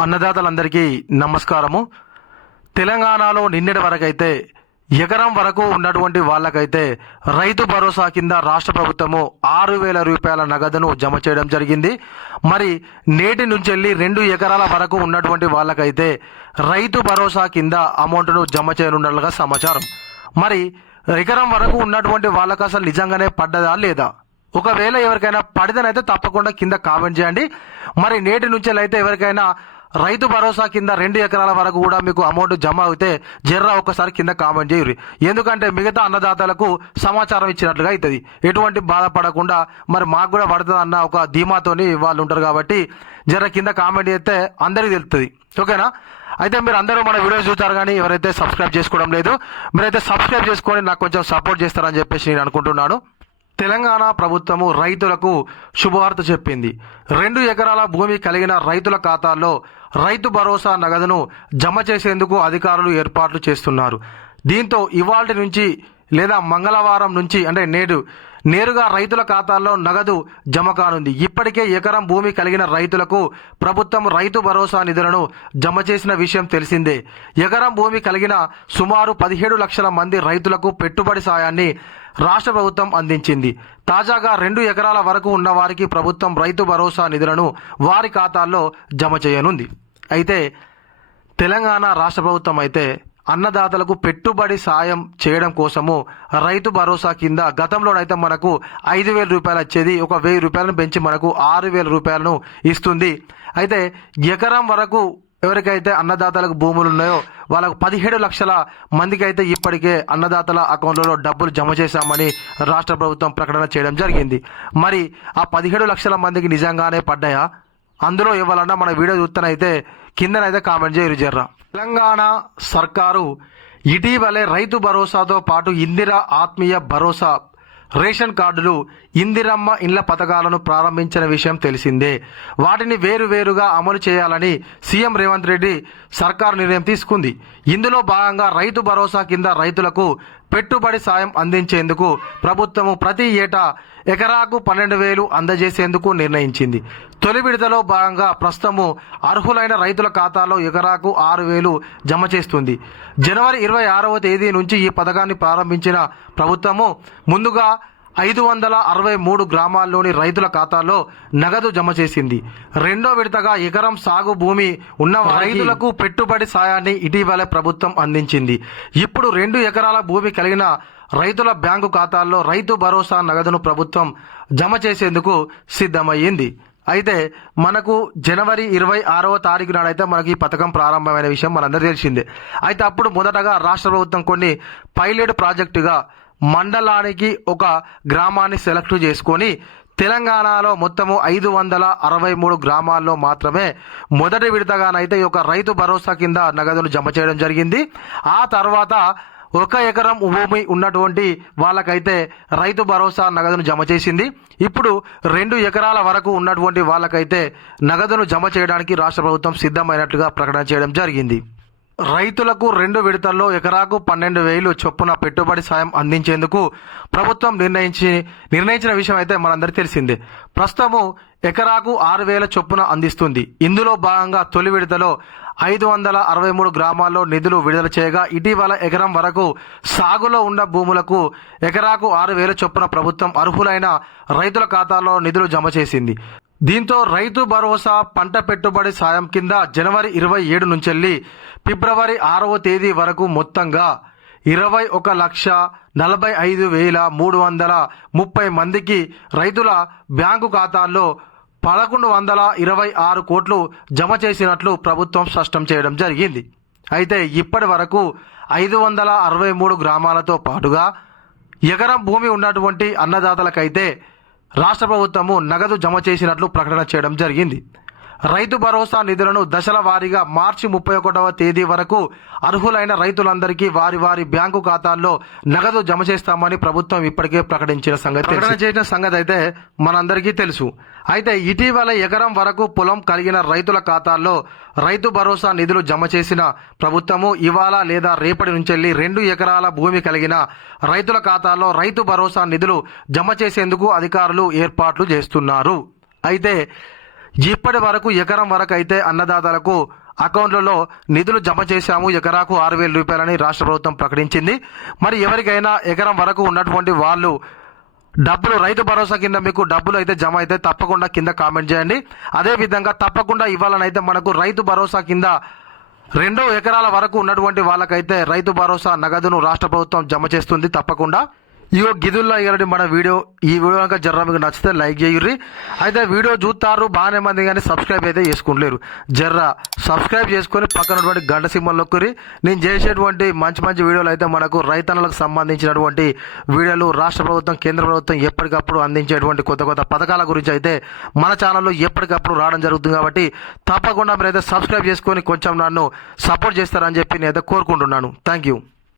అన్నదాతలందరికీ నమస్కారము. తెలంగాణలో నిన్నటి వరకైతే ఎకరం వరకు ఉన్నటువంటి వాళ్ళకైతే రైతు భరోసా కింద రాష్ట్ర ప్రభుత్వము ఆరు వేల రూపాయల నగదును జమ చేయడం జరిగింది. మరి నేటి నుంచి వెళ్ళి రెండు ఎకరాల వరకు ఉన్నటువంటి వాళ్ళకైతే రైతు భరోసా కింద అమౌంట్ను జమ చేయనున్నట్లుగా సమాచారం. మరి ఎకరం వరకు ఉన్నటువంటి వాళ్ళకు అసలు నిజంగానే పడ్డదా లేదా? ఒకవేళ ఎవరికైనా పడితేనైతే తప్పకుండా కింద కామెంట్ చేయండి. మరి నేటి నుంచి అయితే ఎవరికైనా రైతు భరోసా కింద రెండు ఎకరాల వరకు కూడా మీకు అమౌంట్ జమ అవుతే జర్రా ఒకసారి కింద కామెంట్ చేయరు ఎందుకంటే మిగతా అన్నదాతలకు సమాచారం ఇచ్చినట్లుగా అవుతుంది ఎటువంటి బాధపడకుండా మరి మాకు కూడా పడుతుంది అన్న ఒక ధీమాతోని వాళ్ళు ఉంటారు కాబట్టి జర్ర కింద కామెంట్ చేస్తే అందరికీ తెలుస్తుంది ఓకేనా? అయితే మీరు అందరూ మన వీడియో చూస్తారు కానీ ఎవరైతే సబ్స్క్రైబ్ చేసుకోవడం లేదు మీరైతే సబ్స్క్రైబ్ చేసుకొని నాకు కొంచెం సపోర్ట్ చేస్తారని చెప్పేసి నేను అనుకుంటున్నాను. తెలంగాణ ప్రభుత్వము రైతులకు శుభవార్త చెప్పింది. రెండు ఎకరాల భూమి కలిగిన రైతుల ఖాతాల్లో రైతు భరోసా నగదును జమ చేసేందుకు అధికారులు ఏర్పాట్లు చేస్తున్నారు. దీంతో ఇవాళ నుంచి లేదా మంగళవారం నుంచి అంటే నేడు నేరుగా రైతుల ఖాతాల్లో నగదు జమ కానుంది. ఇప్పటికే ఎకరం భూమి కలిగిన రైతులకు ప్రభుత్వం రైతు భరోసా నిధులను జమ చేసిన విషయం తెలిసిందే. ఎకరం భూమి కలిగిన సుమారు పదిహేడు లక్షల మంది రైతులకు పెట్టుబడి సాయాన్ని రాష్ట్ర ప్రభుత్వం అందించింది. తాజాగా రెండు ఎకరాల వరకు ఉన్న వారికి ప్రభుత్వం రైతు భరోసా నిధులను వారి ఖాతాల్లో జమ చేయనుంది. అయితే తెలంగాణ రాష్ట్ర ప్రభుత్వం అయితే అన్నదాతలకు పెట్టుబడి సాయం చేయడం కోసము రైతు భరోసా కింద గతంలోనైతే మనకు ఐదు వేల రూపాయలు వచ్చేది ఒక వెయ్యి రూపాయలను పెంచి మనకు ఆరు వేల రూపాయలను ఇస్తుంది. అయితే ఎకరం వరకు ఎవరికైతే అన్నదాతలకు భూములు ఉన్నాయో వాళ్ళకు పదిహేడు లక్షల మందికి అయితే ఇప్పటికే అన్నదాతల అకౌంట్లలో డబ్బులు జమ చేశామని రాష్ట్ర ప్రభుత్వం ప్రకటన చేయడం జరిగింది. మరి ఆ పదిహేడు లక్షల మందికి నిజంగానే పడ్డాయా? అందులో ఇవ్వాలన్నా మన వీడియో చూస్తేనైతే కిందనైతే కామెంట్ చేయరు జర్రా తెలంగాణ సర్కారు ఇటీవలే రైతు భరోసాతో పాటు ఇందిరా ఆత్మీయ భరోసా రేషన్ కార్డులు ఇందిరమ్మ ఇండ్ల పథకాలను ప్రారంభించిన విషయం తెలిసిందే. వాటిని వేరువేరుగా అమలు చేయాలని సీఎం రేవంత్ రెడ్డి సర్కారు నిర్ణయం తీసుకుంది. ఇందులో భాగంగా రైతు భరోసా కింద రైతులకు పెట్టుబడి సాయం అందించేందుకు ప్రభుత్వము ప్రతి ఏటా ఎకరాకు పన్నెండు వేలు అందజేసేందుకు నిర్ణయించింది. తొలి విడతలో భాగంగా ప్రస్తుతము అర్హులైన రైతుల ఖాతాలో ఎకరాకు ఆరు వేలు జమ చేస్తుంది. జనవరి ఇరవై ఆరవ తేదీ నుంచి ఈ పథకాన్ని ప్రారంభించిన ప్రభుత్వము ముందుగా ఐదు వందల అరవై మూడు గ్రామాల్లోని రైతుల ఖాతాలో నగదు జమ చేసింది. రెండో విడతగా ఎకరం సాగు భూమి ఉన్న రైతులకు పెట్టుబడి సాయాన్ని ఇటీవల ప్రభుత్వం అందించింది. ఇప్పుడు రెండు ఎకరాల భూమి కలిగిన రైతుల బ్యాంకు ఖాతాల్లో రైతు భరోసా నగదును ప్రభుత్వం జమ చేసేందుకు సిద్ధమయ్యింది. అయితే మనకు జనవరి ఇరవై ఆరవ తారీఖు నాడైతే మనకి ఈ పథకం ప్రారంభమైన విషయం మనందరూ తెలిసిందే. అయితే అప్పుడు మొదటగా రాష్ట్ర ప్రభుత్వం కొన్ని పైలట్ ప్రాజెక్టుగా మండలానికి ఒక గ్రామాన్ని సెలెక్ట్ చేసుకొని తెలంగాణలో మొత్తము ఐదు వందల అరవై మూడు గ్రామాల్లో మాత్రమే మొదటి విడతగానైతే ఈ యొక్క రైతు భరోసా కింద నగదును జమ చేయడం జరిగింది. ఆ తర్వాత ఒక ఎకరం భూమి ఉన్నటువంటి వాళ్ళకైతే రైతు భరోసా నగదును జమ చేసింది. ఇప్పుడు రెండు ఎకరాల వరకు ఉన్నటువంటి వాళ్ళకైతే నగదును జమ చేయడానికి రాష్ట్ర ప్రభుత్వం సిద్ధమైనట్లుగా ప్రకటన చేయడం జరిగింది. రైతులకు రెండు విడతల్లో ఎకరాకు పన్నెండు వేలు చొప్పున పెట్టుబడి సాయం అందించేందుకు ప్రభుత్వం నిర్ణయించి నిర్ణయించిన విషయం అయితే మనందరికీ తెలిసిందే. ప్రస్తుతము ఎకరాకు ఆరు వేల చొప్పున అందిస్తుంది. ఇందులో భాగంగా తొలి విడతలో ఐదు వందల అరవై మూడు గ్రామాల్లో నిధులు విడుదల చేయగా ఇటీవల ఎకరం వరకు సాగులో ఉన్న భూములకు ఎకరాకు ఆరు వేల చొప్పున ప్రభుత్వం అర్హులైన రైతుల ఖాతాలో నిధులు జమ చేసింది. దీంతో రైతు భరోసా పంట పెట్టుబడి సాయం కింద జనవరి ఇరవై ఏడు నుంచి ఫిబ్రవరి ఆరవ తేదీ వరకు మొత్తంగా ఇరవై ఒక లక్ష నలభై ఐదు వేల మూడు వందల ముప్పై మందికి రైతుల బ్యాంకు ఖాతాల్లో పదకొండు వందల ఇరవై ఆరు కోట్లు జమ చేసినట్లు ప్రభుత్వం స్పష్టం చేయడం జరిగింది. అయితే ఇప్పటి వరకు ఐదు వందల అరవై మూడు గ్రామాలతో పాటుగా ఎకరం భూమి ఉన్నటువంటి అన్నదాతలకైతే రాష్ట్ర ప్రభుత్వము నగదు జమ చేసినట్లు ప్రకటన చేయడం జరిగింది. రైతు భరోసా నిధులను దశల వారీగా మార్చి ముప్పై ఒకటవ తేదీ వరకు అర్హులైన రైతులందరికీ వారి వారి బ్యాంకు ఖాతాల్లో నగదు జమ చేస్తామని ప్రభుత్వం ఇప్పటికే ప్రకటించిన సంగతి చేసిన సంగతి అయితే మనందరికీ తెలుసు. అయితే ఇటీవల ఎకరం వరకు పొలం కలిగిన రైతుల ఖాతాల్లో రైతు భరోసా నిధులు జమ చేసిన ప్రభుత్వము ఇవాళ లేదా రేపటి నుంచి రెండు ఎకరాల భూమి కలిగిన రైతుల ఖాతాల్లో రైతు భరోసా నిధులు జమ చేసేందుకు అధికారులు ఏర్పాట్లు చేస్తున్నారు. అయితే ఇప్పటి వరకు ఎకరం వరకు అయితే అన్నదాతలకు అకౌంట్లలో నిధులు జమ చేశాము. ఎకరాకు ఆరు వేల రూపాయలని రాష్ట్ర ప్రభుత్వం ప్రకటించింది. మరి ఎవరికైనా ఎకరం వరకు ఉన్నటువంటి వాళ్ళు డబ్బులు రైతు భరోసా కింద మీకు డబ్బులు అయితే జమ అయితే తప్పకుండా కింద కామెంట్ చేయండి. అదే విధంగా తప్పకుండా అయితే మనకు రైతు భరోసా కింద రెండు ఎకరాల వరకు ఉన్నటువంటి వాళ్ళకైతే రైతు భరోసా నగదును రాష్ట్ర ప్రభుత్వం జమ చేస్తుంది తప్పకుండా. ఇగో గిదుల్లో ఇగరటి మన వీడియో ఈ వీడియో కనుక జర్రా మీకు నచ్చితే లైక్ చేయుర్రి. అయితే వీడియో చూస్తారు బాగానే మంది కానీ సబ్స్క్రైబ్ అయితే చేసుకుంటలేరు. జర్రా సబ్స్క్రైబ్ చేసుకొని పక్కనటువంటి గంట సింబల్ నొక్కురి నేను చేసేటువంటి మంచి మంచి వీడియోలు అయితే మనకు రైతన్నలకు సంబంధించినటువంటి వీడియోలు రాష్ట్ర ప్రభుత్వం కేంద్ర ప్రభుత్వం ఎప్పటికప్పుడు అందించేటువంటి కొత్త కొత్త పథకాల గురించి అయితే మన ఛానల్లో ఎప్పటికప్పుడు రావడం జరుగుతుంది కాబట్టి తప్పకుండా మీరైతే సబ్స్క్రైబ్ చేసుకొని కొంచెం నన్ను సపోర్ట్ చేస్తారని చెప్పి నేను అయితే కోరుకుంటున్నాను. Thank you